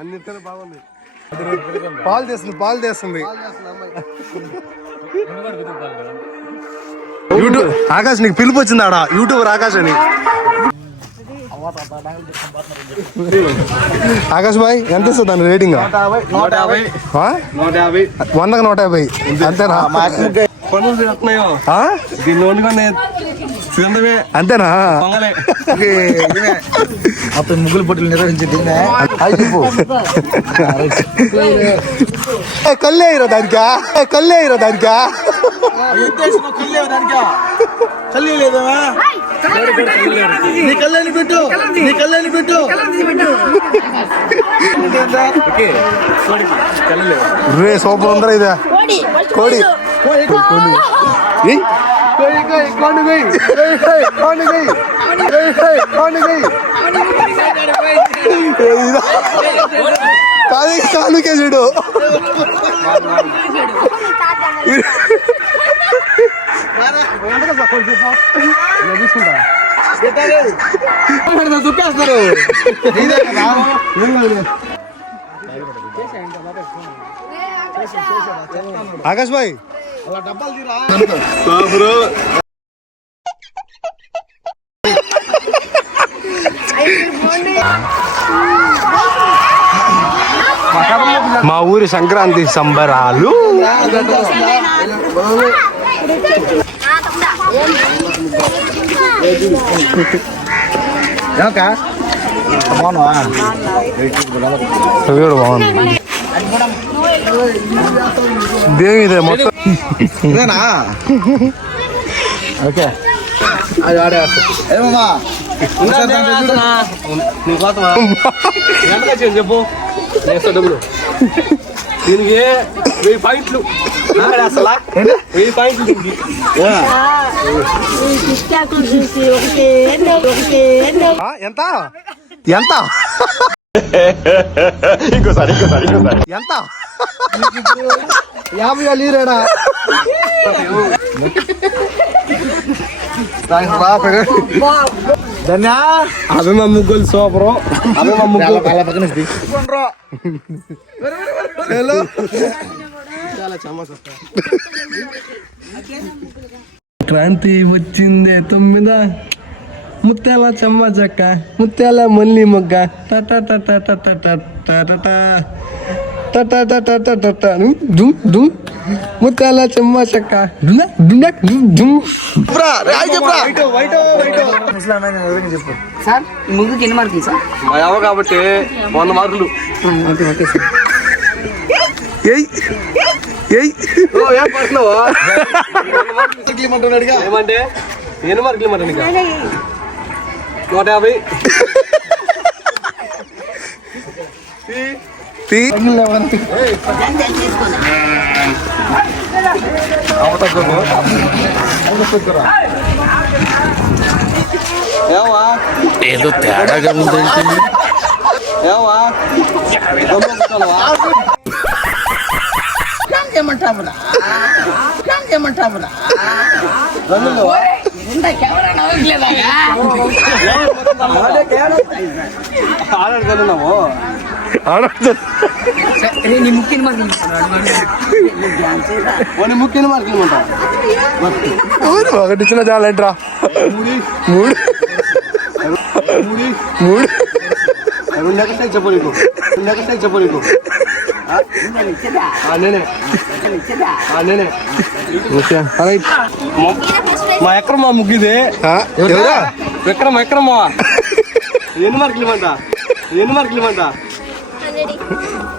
అన్నిటికన్నా బాగుంది. పాలు తెస్తుంది యూట్యూబ్ ఆకాష్ నీకు పిలుపు వచ్చింది ఆడ యూట్యూబర్ ఆకాష్ అని. ఆకాష్ బాయ్ ఎంత ఇస్తుంది దాని రేటింగ్? 150. 100కి 150 అంతేనా? అంతేనా? అప్పుడు ముగ్గులు పోటీలు నిర్వహించింది. కళ్ళే అయిరా దానికా కళ్ళు లేదా నీ కళ్ళని పెట్టు రే సూపర్ ఉందరా ఇదే కోడి కానుకే చూడు దుక్కేస్తారు. ఆకాష్ భాయ్ అలా డబ్బాలు తీరా మా ఊరి సంక్రాంతి సంబరాలు. బాగుంది దేవి ఇదే మొత్తం ఇదేనా? ఓకే అది ఆడేస్తా. ఏమమ్మా చెప్పు డబ్బులు దీనికి 1000 పాయింట్లు. 1000 పాయింట్లు దీనికి. ఎంత ఎంత ఇంకోసారి ఎంత 50 లీరేడా? ధన్యా అవి మా ముగ్గులు సూపరు. అవి మా ముగ్గులు పక్కన క్రాంతి వచ్చిందే 9 ముత్యాల చెమ్మ చెక్క ముత్యాల మల్లి మొగ్గ ముత్యాల చెమ్మ చెక్క చెప్పు సార్ ముగ్గుకి ఎన్ని మార్కులు సార్? కాబట్టి 100 మార్కులు. ఏమంటే ఎన్ని మార్కులు ఇమ్మంటా నీకు? 150. ఏదో తేడాగా ఉందంటే ముఖ్యం మార్కులు ఒకటి ఇచ్చిన చాలంట్రా. 3 చెప్పు నీకు నేనే మా ఎక్కడమ్మా ముగ్గుది ఎక్కడమ్మా ఎన్ని మార్కులు ఇవ్వంట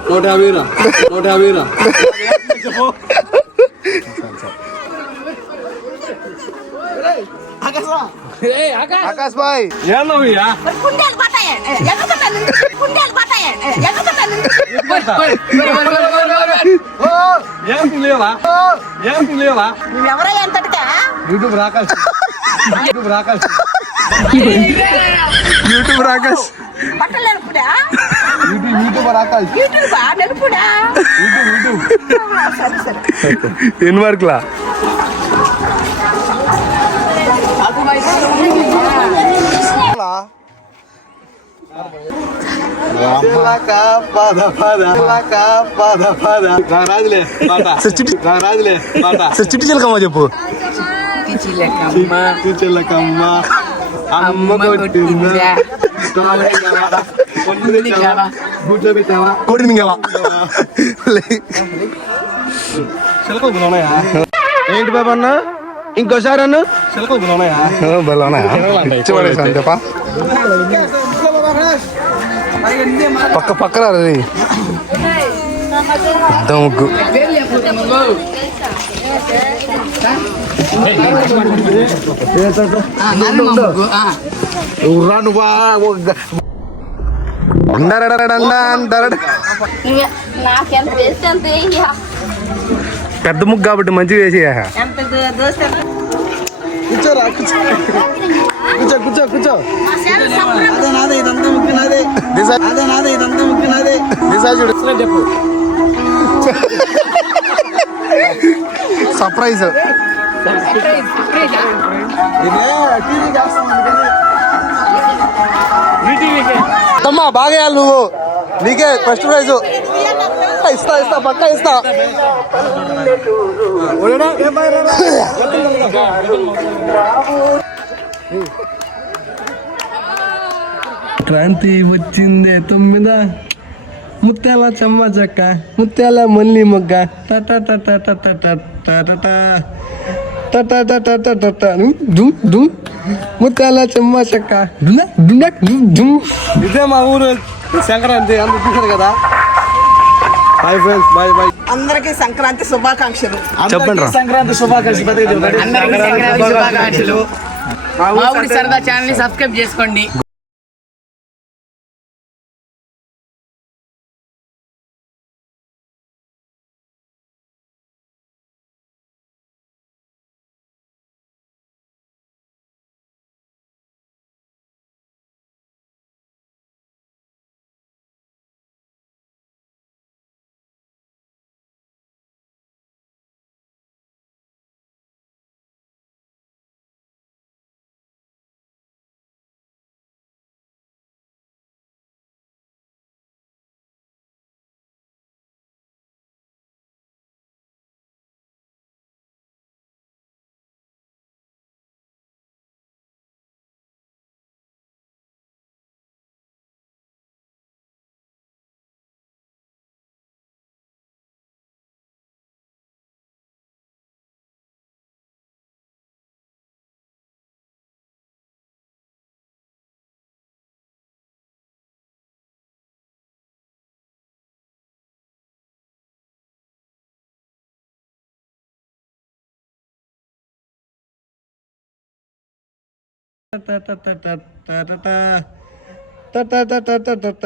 150 రా చెప్పు. ఆకాష్ భాయ్ ఏమయ్యా యూట్యూబ్ రాకాష్ ఎన్ని మార్కులా? చిలక పద పద చిలక పద పద రాజులే పాట రాజులే పాట చిట్టి చిలకమ్మ చెప్పు. చిలకమ్మ చిలకమ్మ అమ్మ కొట్టిందా కూర్చోబెట్టావా కోడి మింగవా. చిలకలు ఉన్నాయా ఏంటి బాబు అన్న ఇంకోసారి అన్న చిలకలు ఉన్నాయా చెప్పా పక్క పక్కన అది పెద్ద ముగ్గు. నాకెంత వేస్తే అంత వేయ్యా. పెద్ద ముగ్గు కాబట్టి మంచిగా వేసి కూర్చోరా కూర్చో కూర్చో కూర్చో అదే నాదే ఇదంతా ముఖ్య నాదే అదే నాదే ఇదంతా ముఖ్య నాదే చూడు చెప్పు సర్ప్రైజ్. అమ్మా బాగా వేయాలి నువ్వు, నీకే ఫస్ట్ ప్రైజ్. ఇస్తా పక్కా ఇస్తా. క్రాంతి వచ్చిందే 9 ముత్యాల చెమ్మ చెక్క ముత్యాల మల్లి మొగ్గ ముత్యాల చెమ్మ చెక్క ఇదే మా ఊరు సంక్రాంతి అందరూ చూసారు కదా. Bye friends, bye bye. అందరికీ సంక్రాంతి శుభాకాంక్షలు. చెప్పండి రా. సంక్రాంతి శుభాకాంక్షలు. మా ఊరి సరదా ఛానల్ ని సబ్స్క్రైబ్ చేసుకోండి.